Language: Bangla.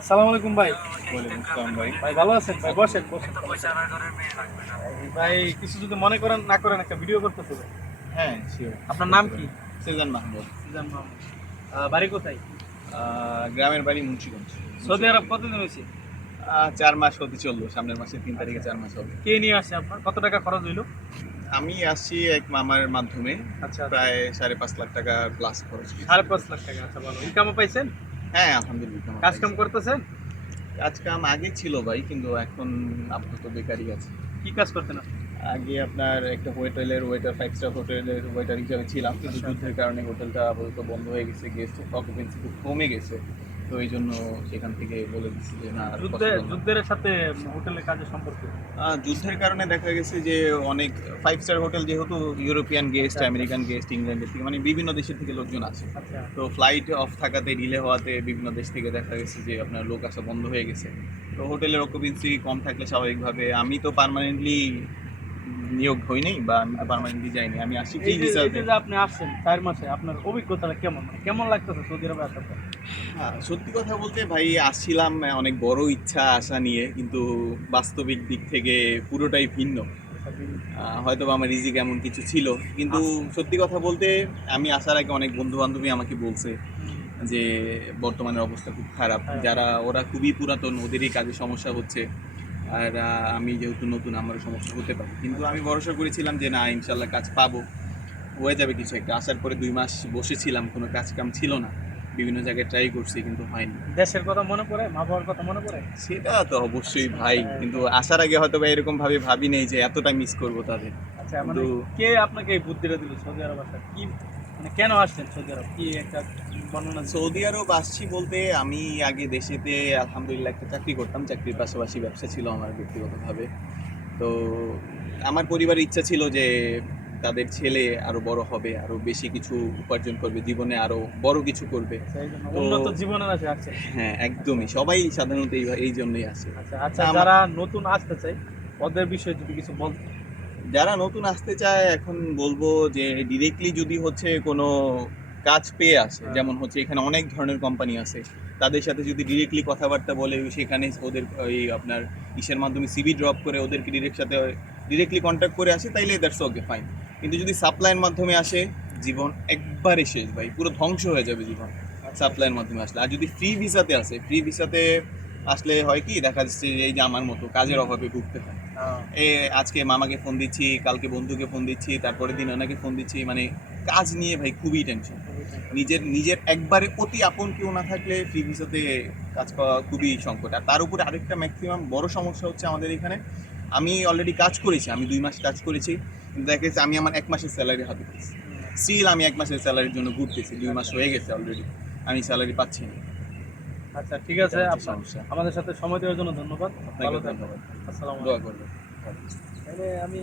আসসালামু আলাইকুম ভাই। ওয়ালাইকুম আসসালাম ভাই। ভাই ভালো আছেন? ভাই বসেন, বসেন। ভাই কিছু যদি মনে করেন না করেন একটা ভিডিও করতেছি ভাই। হ্যাঁ, শিওর আপনার নাম বলতে কি? পারেন। সেজান মাহমুদ। সিজান মাহমুদ। বাড়ি কোথায়? গ্রামের বাড়ি মুন্সিগঞ্জ। সৌদি আরব মুন্সিগঞ্জে। কতদিন হইছে? ৪ মাস হতে চললো। সামনের মাসের ৩ তারিখে আচ্ছা। ৪ মাস হবে। কে নিয়ে আসছে আপনার? কত টাকা খরচ হইলো? আমি আসছি এক মামার মাধ্যমে। আচ্ছা, আচ্ছা। প্রায় ৫.৫ লাখ টাকা প্লাস খরচ গেছে। ৫.৫ লাখ টাকা। আচ্ছা ভালো। ইনকামও পাইছেন? হ্যাঁ, আলহামদুলিল্লাহ কেমন কাজ কাম পাইছি। করতেছেন? কাজ কাম আগে ছিল ভাই, কিন্তু এখন আপাতত বেকারই আছি। কি কাজ করতেন আপনি? আগে আপনার একটা হোটেলের ওয়েটার, 5 স্টার হোটেলের ওয়েটার হিসেবে ছিলাম, কিন্তু আচ্ছা, আচ্ছা। যুদ্ধের কারণে হোটেলটা আপাতত বন্ধ হয়ে গেছে, গেস্ট অকুপেন্সি খুব কমে গেছে। তো এই জন্য সেখান থেকে বলে দিচ্ছি যে না, আর পসিবল না। যুদ্ধের সাথে হোটেলের কাজের সম্পর্ক কি? যুদ্ধের কারণে দেখা গেছে যে অনেক 5 স্টার হোটেল, যেহেতু ইউরোপিয়ান গেস্ট, আচ্ছা, আচ্ছা। আমেরিকান গেস্ট, ইংল্যান্ডের থেকে, মানে বিভিন্ন দেশের থেকে লোকজন আসে। আচ্ছা। তো ফ্লাইট অফ থাকাতে, ডিলে হওয়াতে বিভিন্ন দেশ থেকে দেখা গেছে যে আপনার লোক আসা বন্ধ হয়ে গেছে। তো হোটেলের অকুপেন্সি কম থাকলে স্বাভাবিকভাবে, আমি তো পার্মানেন্টলি নিয়োগ হই নাই, বা আমি তো আচ্ছা। পার্মানেন্টলি যাইনি, আমি আসি এই ফ্রি যে এই ভিসাতে। যে যে আপনি আসছেন ৪ মাসে আপনার অভিজ্ঞতাটা কেমন? মানে কেমন লাগতেছে সৌদি আরবে আসার পর? হ্যাঁ, সত্যি কথা বলতে ভাই, আসছিলাম অনেক বড় ইচ্ছা আশা নিয়ে, কিন্তু বাস্তবিক দিক থেকে পুরোটাই ভিন্ন। আচ্ছা, হয়তোবা আমার রিজিক এমন কিছু ছিল, কিন্তু আচ্ছা। সত্যি কথা বলতে আমি আসার আগে অনেক বন্ধু-বান্ধবী আমাকে বলছে হুম, যে বর্তমানের অবস্থা খুব খারাপ। হ্যাঁ, যারা ওরা খুবই পুরাতন, ওদেরই কাজে সমস্যা হচ্ছে। আর আমি যেহেতু নতুন, আমারও সমস্যা হতে পারে। কিন্তু আচ্ছা, আমি আচ্ছা। ভরসা করেছিলাম যে না, ইনশাল্লাহ কাজ পাবো। হয়ে যাবে কিছু একটা। আসার পরে ২ মাস বসেছিলাম, কোনো কাজ কাম ছিল না। বিভিন্ন জায়গায় ট্রাই করছি, কিন্তু হয়নি। দেশের কথা মনে পড়ে? মা-বাবার কথা মনে পড়ে? সেটা তো অবশ্যই আচ্ছা, ভাই। হ্যাঁ, কিন্তু হ্যাঁ। আসার আগে হয়তোবা এরকমভাবে ভাবি নাই যে এতটা মিস করব তাদের। আচ্ছা মানে কিন্তু কে আপনাকে এই বুদ্ধিটা দিল সৌদি আরব আসার? কি মানে কেন আসছেন সৌদি আরব? কি একটা বর্ণনা দিবেন? সৌদি আরব আসছি বলতে, আমি আগে দেশেতে আলহামদুলিল্লাহ একটা চাকরি করতাম। চাকরির পাশাপাশি ব্যবসা ছিল আমার ব্যক্তিগতভাবে। তো আমার পরিবারের ইচ্ছা ছিল যে তাদের ছেলে আরো বড় হবে, আরো বেশি কিছু উপার্জন করবে, জীবনে আরো বড় কিছু করবে। আচ্ছা এইজন্য তো উন্নত জীবনের আশায় আসছেন। হ্যাঁ, আচ্ছা, একদমই। সবাই সাধারণত এই জন্যই আসে। আচ্ছা, আচ্ছা আমার যারা নতুন আসতে চায় ওদের বিষয়ে যদি কিছু বলতেন। যারা নতুন আসতে চায়, এখন বলবো যে ডিরেক্টলি যদি হচ্ছে কোনো কাজ পেয়ে আসে, হ্যাঁ, যেমন হচ্ছে এখানে অনেক ধরনের কোম্পানি আছে, তাদের সাথে যদি ডিরেক্টলি কথাবার্তা বলে, সেখানে ওদের ওই আপনার ইসের মাধ্যমে সিভি ড্রপ করে ওদেরকে ডিরেক্টলি কন্ট্যাক্ট করে আসে, তাইলে দ্যাটস ওকে ফাইন। কিন্তু যদি সাপ্লাইয়ের মাধ্যমে আসে, জীবন একবারে শেষ ভাই, পুরো ধ্বংস হয়ে যাবে জীবন আচ্ছা, আচ্ছা। সাপ্লাইয়ের মাধ্যমে আসলে। আর যদি ফ্রি ভিসাতে আসে, ফ্রি ভিসাতে আসলে হয় কি, দেখা যাচ্ছে যে এই যে আমার মতো কাজের হুম, অভাবে ভুগতে হয়। হ্যাঁ, এ আজকে মামাকে ফোন দিচ্ছি, কালকে বন্ধুকে ফোন দিচ্ছি, তারপরের দিন ওনাকে ফোন দিচ্ছি, মানে কাজ নিয়ে ভাই খুবই টেনশন। খুবই টেনশন। নিজের নিজের একবারে অতি আপন কেউ না থাকলে ফ্রি ভিসাতে কাজ পাওয়া খুবই সংকট। আর তার উপরে আরেকটা ম্যাক্সিমাম বড় সমস্যা হচ্ছে আমাদের এখানে, আমি অলরেডি কাজ করেছি, আমি ২ মাস কাজ করেছি, কিন্তু দেখা গেছে আমি আমার ১ মাসের স্যালারি হাতে পেয়েছি। হুম, স্টিল আমি ১ মাসের স্যালারির জন্য ঘুরতেছি, ২ মাস আচ্ছা, হয়ে গেছে অলরেডি, আমি স্যালারি পাচ্ছি না। আচ্ছা ঠিক এটা আছে। হচ্ছে আপনার সমস্যা। আমাদের সাথে সময় দেওয়ার জন্য ধন্যবাদ। ভালো আপনাকেও থাকবেন। ধন্যবাদ। আসসালামু দোয়া আলাইকুম। করবেন। তাহলে আমি